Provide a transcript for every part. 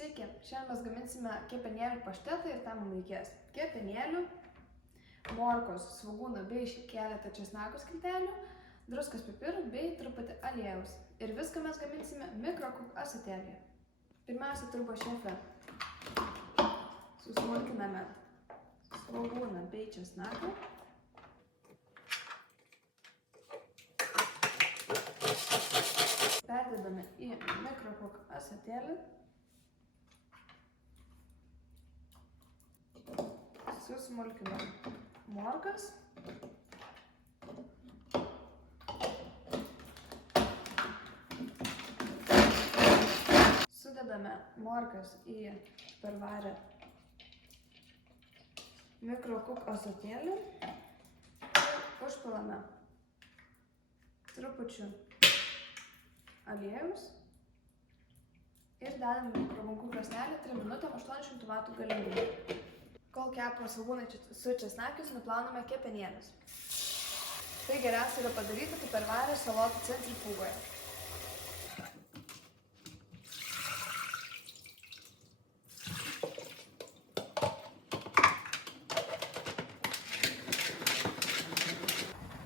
Sveiki, šiandien mes gaminsime kepenėlių paštetą ir tam mums reikės kepenėlių, morkos, svogūno bei keletą česnako skiltelių, druskos pipirų bei truputį aliejaus. Ir viską mes gaminsime mikrokuk ąsotėlyje. Pirmiausia, turbo šefe susmulkiname svogūną bei česnaką. Perdedame į mikrokuk ąsotėlį. Susmulkiname morkas. Sudedame morkas į pervarę mikrokuk ąsotėlį ir užpilame trupučiu aliejaus ir dedame mikrobangų krosnelį 3 minutėm 800 W galingumu. Kol kepa svogūnai su česnakiais, nuplauname kepenėlius. Tai geriausia yra padaryti, kai pervarę salotų centrifugoje.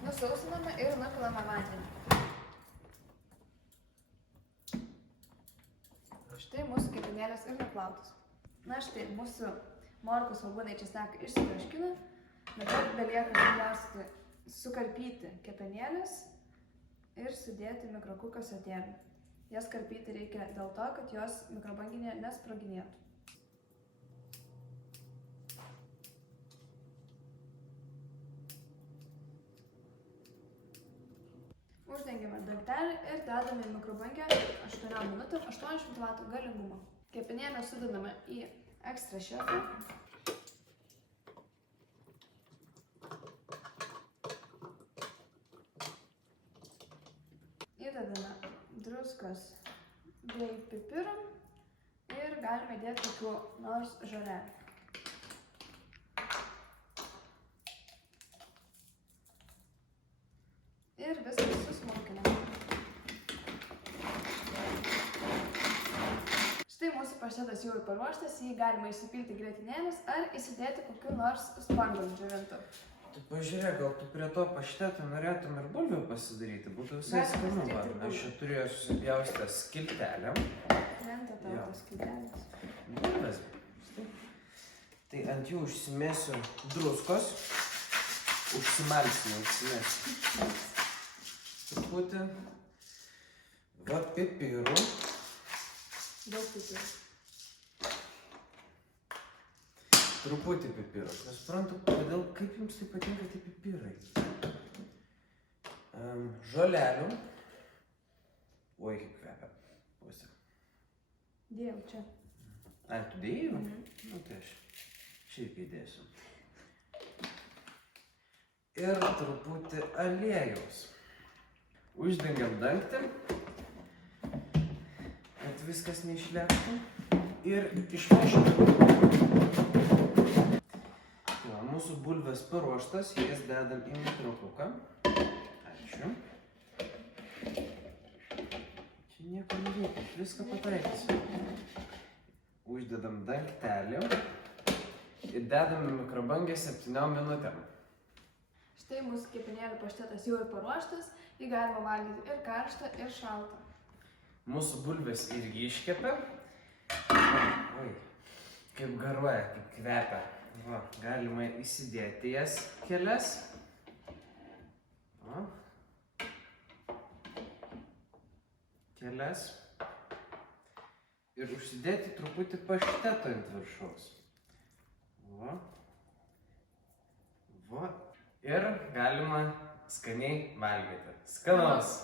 Nusausiname ir nupilame vandenį. Štai mūsų kepenėlės ir nuplautos. Na štai mūsų morkos, svogūnai, česnakai išsitroškina. Dabar belieka daugiausiai sukarpyti kepenėlės ir sudėti mikrokuk ąsotėlį. Jas karpyti reikia dėl to, kad jos mikrobanginėje nesproginėtų. Uždengiame dangtelį ir dedame į mikrobangę 8 minutėm 800 W galingumo. Kepenėlę sudedame į ekstra šefą. Įdedame druskos bei pipirų ir galime dėti kokių nors žolelių. Ir viską susmulkiname. Štai mūsų paštetas jau paruoštas, jį galima įsipilti grietinėlės ar įsidėti kokiu nors spanguolių džiovintų. Tu pažiūrėk, gal tu prie to pašteto norėtum ir bulvių pasidaryti, būtų visai skanu. Aš čia turėjau susipjaustęs skiltelėm. Krenta tavo skiltelės. Bulvės. Tai ant jų užsimėsiu druskos. Užsimėsiu. Truputį. Va pipirų. Daug pipirų. Truputį pipirų. Nesuprantu, kodėl, kaip jums tai patinka tie pipirai. Žolelių. Oi, kaip kvepia. Pusė. Dėjau čia. Ai, tu dėjai? Nu, tai aš šiaip įdėsiu. Ir truputį aliejaus. Uždengiam dangtį, kad viskas neišleptų. Ir išmaišome. Mūsų bulvės paruoštas, jas dedam į mikrokuką. Ačiū. Čia nieko nereikia, viską pataikysiu. Uždedam dangtelį ir dedam į mikrobangę 7 minutėm. Štai mūsų kepenėlių paštetas jau ir paruoštas, jį galima valgyti ir karštą, ir šaltą. Mūsų bulvės irgi iškepė. Oi, kaip garuoja, kaip kvepia. Va, galima įsidėti jas kelias. Va. Kelias. Ir užsidėti truputį pašteto ant viršaus. Va. Va. Ir galima skaniai valgyti. Skanaus!